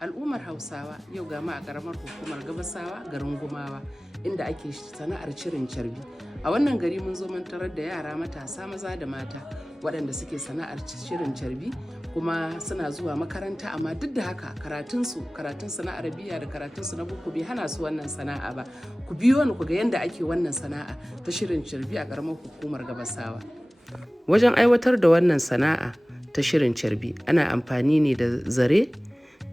Al'ummar Hausawa yau ga ma a ƙaramar hukumar Gabasawa garin Gumawa inda ake sana'ar shirin carbi. A wannan gari mun zo mun tarar da yara matasa maza da mata waɗanda suke sana'ar shirin carbi kuma suna zuwa makaranta, amma duk da haka karatun na Arabiya da karatunsu na boko bai hana su wannan sana'a ba. Ku biyo ni ku ga yadda ake wannan sana'a ta shirin carbi a ƙaramar hukumar Gabasawa. Wajen aiwatar da wannan sana'a ta shirin carbi ana amfani ne da zare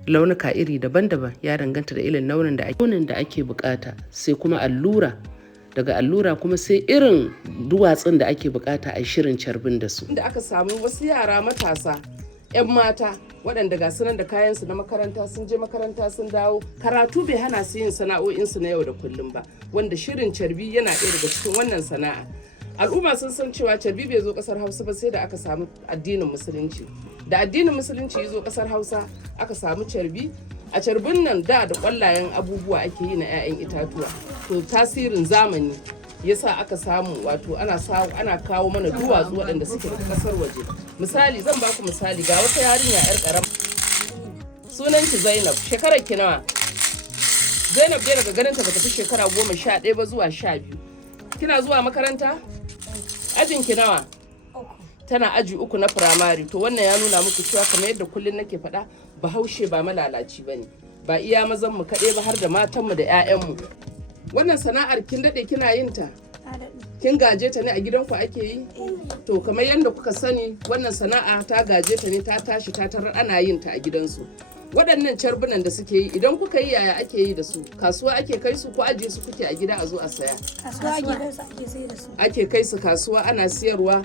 launuka iri daban-daban, ya danganta da irin launin da ake bukata, sai kuma allura, daga allura kuma sai irin duwatsun da ake bukata a shirin carbin da su. Inda aka samu wasu yara matasa 'yan mata waɗanda ga sunan da kayansu na makaranta, sun je makaranta sun dawo, karatu bai hana su yin sana'o'insu na yau da kullum ba, wanda shirin carbi yana ɗaya daga cikin wannan sana'a. Al'umma sun san cewa carbi bai zo ƙasar Hausa ba sai da aka samu addinin musulunci. Da addinin musulunci ya zo ƙasar Hausa aka samu carbi. A carbin nan da ƙwallayen abubuwa ake yi na 'ya'yan itatuwa, to tasirin zamani yasa aka samu wato ana kawo mana duwatsu waɗanda suke daga ƙasar waje. Misali, zan baku misali, ga wata yarinya 'yar ƙaram, sunanki Zainab, shekarar ki nawa? Zainab dai daga ganinta bata fi shekara 11 ba zuwa 12. Kina zuwa makaranta? Ajin ki nawa? Tana aji 3 na firamare. To wannan ya nuna muku cewa kamar yadda kullum nake faɗa, Bahaushe ba malalaci bane, ba iya mazan mu kaɗai ba har da matan mu da 'ya'yan mu. Wannan sana'ar kin daɗe kina yin ta? Kin gaje ta ne a gidanku ake yi? To kamar yadda kuka sani, wannan sana'a ta gaje ta ne, ta tashi ta tarar ana yin ta a gidansu. Waɗannan carbunan da suke yi, idan kuka yi yaya ake yi da su? Kasuwa ake kai su ko ajiye su kuke a gida a zo a saya? Kasuwa ake kai su, ake sai da su. Ake kai su kasuwa ana siyarwa.